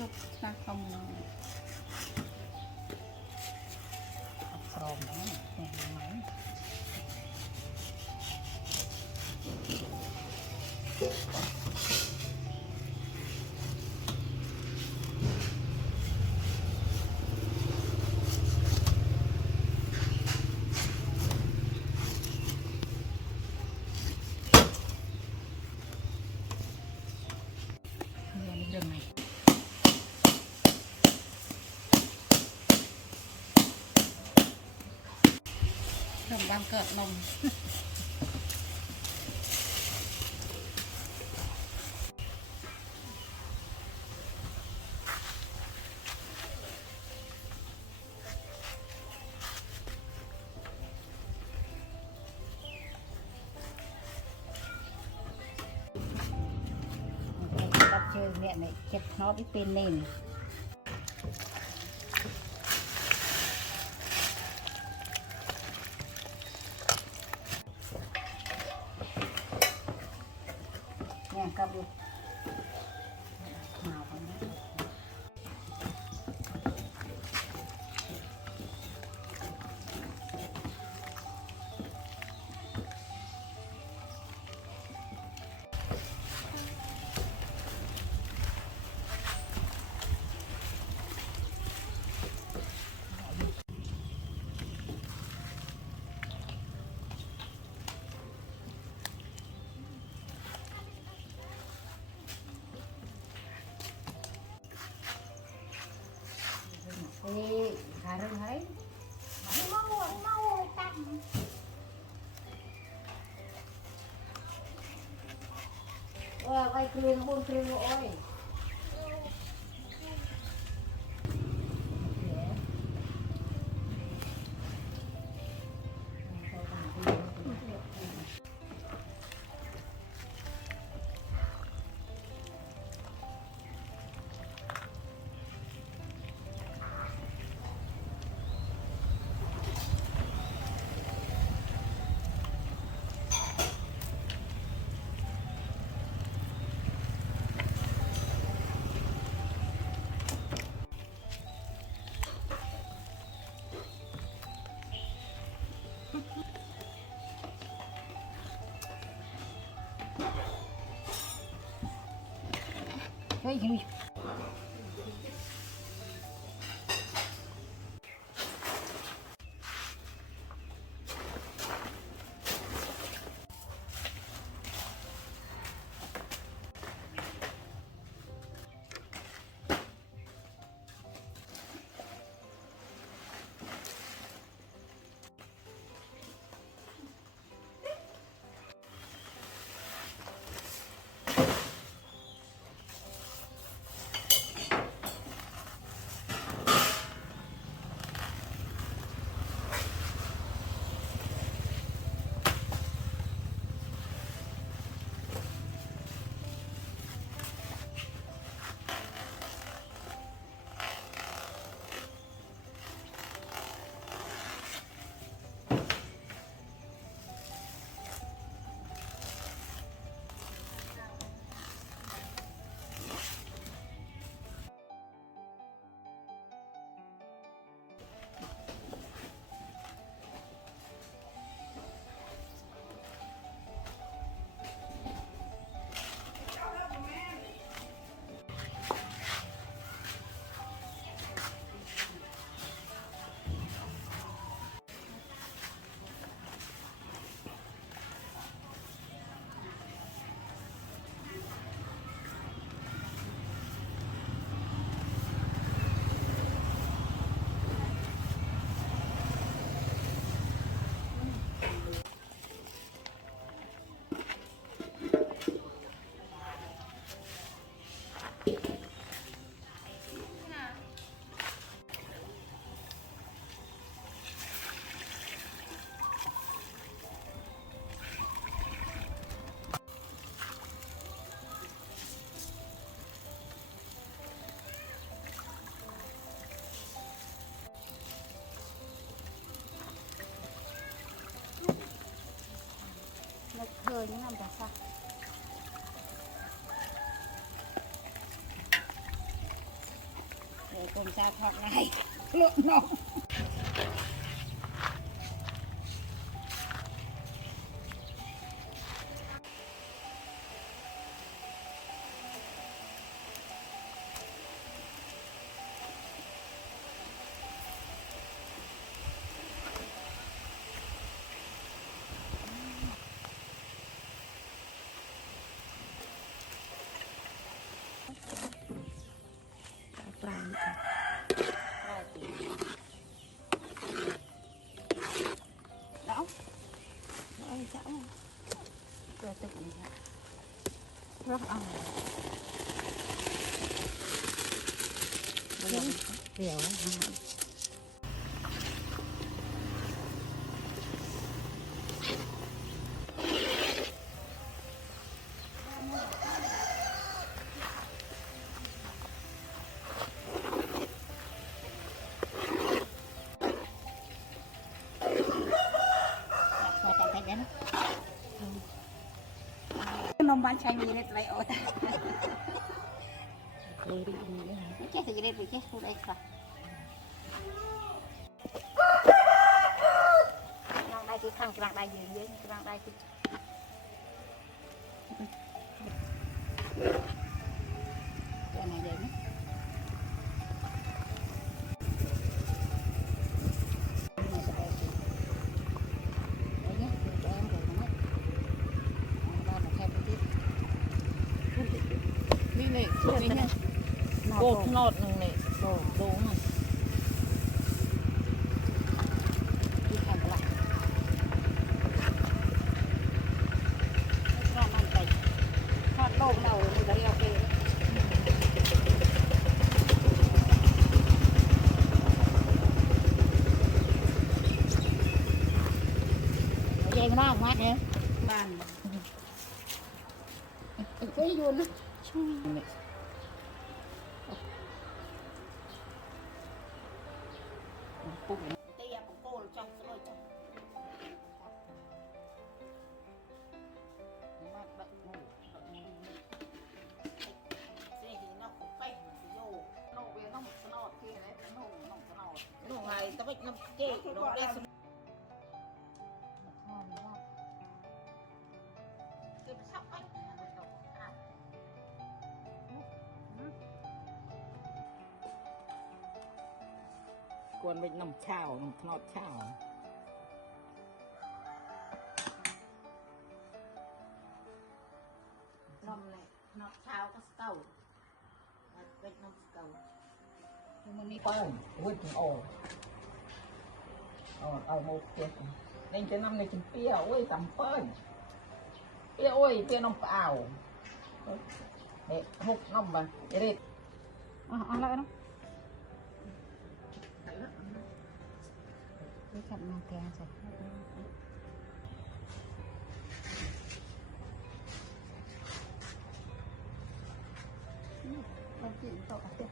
ยกนักขโมยพร้อมแล้วเห็นไหมเรื่องไหนเรื่องบ้านเกิดนมตัดเชือกเนี่ยเก็บน็อตที่เป็นเน่นเนี่ยครับดูหนาวกันนะHarus hai, mau tam. Wah, kai kering pun kering oi. Ui, khơi những năm cả sao กลมชาทอดง่ายลวกน้องปลาแล้วเอาจะเอาตัวตึกนี่ค่ะรักเอาเดี๋ยวนมบ้านชายมีเล็ดไรโอ้ยไม่ใช่สิเล็ดหรือใช่พูดอะไรค่ะกลางได้ที่ข้างกลางได้ยืนเยอะกลางได้ที่ตัวไหนเด่นนี่นี่ชุดนี้เนี่ยโกดนอดหนึ่งเนี่ยโกดดูมันที่ข้างกลางทอดมันไปทอดโลกเราเลยเรียกเองเย็นมากมากเนี่ยบ้านก็อยู่นะช่วยปุ๊บเตี้ยปุ๊บโก้จังสวยจังมาแบบโน่เสียหินนอกไปโยโน่เวียนน้องสนอดที่ไหนโน่น้องสนอด ลูกไงตะไปน้ำเจ๊ลูกได้สม กวนไปน้ำเช่าน้ำทอดเช่านมเลยนมเช้าก็สเก่าเป็นนมสเก่ามันมีเปิ้ลวิ่งถึงเอาหมดเจ็ดในจะนำในกินเปรี้ยวโอ้ยตำเปิ้ลเปรี้ยวโอ้ยเปรี้ยวนมเปล่าเนี่ยหกนมไปเด็ดเอาละนะที่ขับมาแกงใส่ต้องกินต่อเด้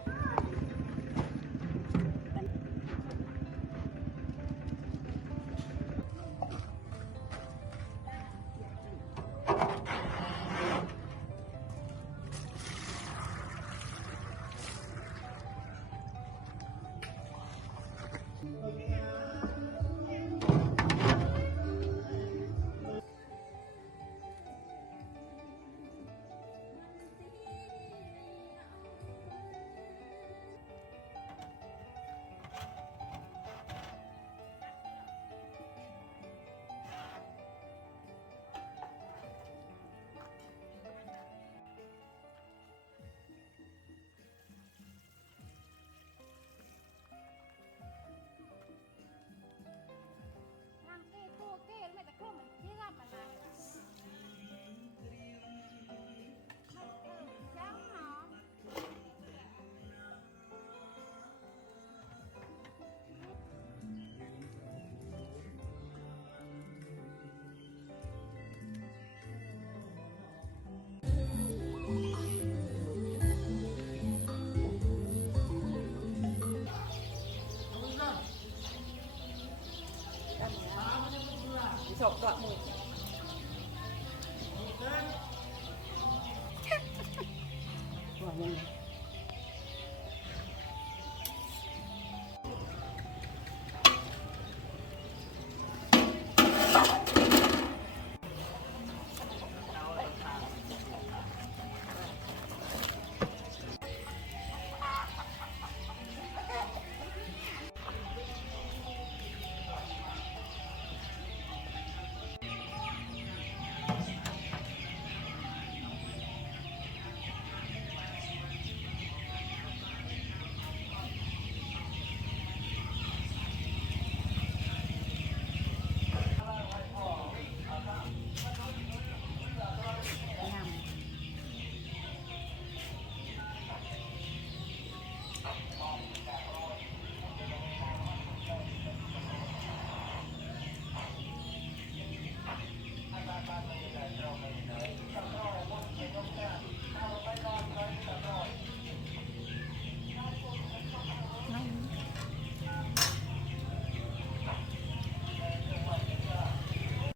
ชอบกระหมู